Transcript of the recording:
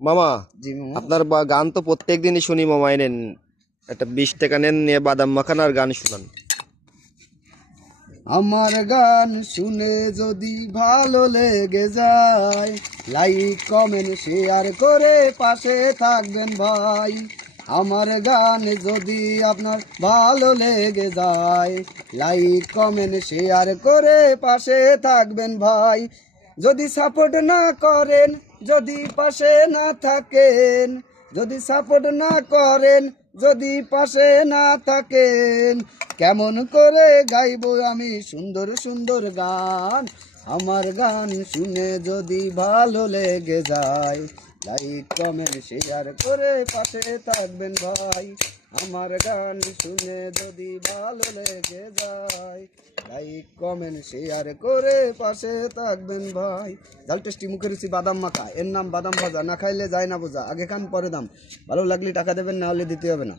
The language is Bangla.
মামা, জি মামা। আপনার গান তো প্রত্যেক দিনই শুনি মামা, এনেন একটা 20 টাকা নেন, নিয়ে বাদাম মাখান আর গান শুনান। আমার গান শুনে যদি ভালো লেগে যায়, লাইক কমেন্ট শেয়ার করে পাশে থাকবেন ভাই। আমার গান যদি আপনার ভালো লেগে যায়, লাইক কমেন্ট শেয়ার করে পাশে থাকবেন ভাই। যদি সাপোর্ট না করেন, যদি পাশে না থাকেন, যদি সাপোর্ট না করেন, যদি পাশে না থাকেন, কেমন করে গাইবো আমি সুন্দর সুন্দর গান। আমার গান শুনে যদি ভালো লেগে যায়, লাইক কমেন্ট শেয়ার করে পাশে থাকবেন ভাই। আমার গান শুনে যদি ভালো লেগে যায়, লাইক কমেন্ট শেয়ার করে পাশে থাকবেন ভাই। জাল টেস্টি মুখে রুচি বাদাম মাখা, এর নাম বাদাম ভাজা, না খাইলে যায় না বোঝা, আগে খান পরে দাম। ভালো লাগলে টাকা দেবেন, না হলে দিতে হবে না।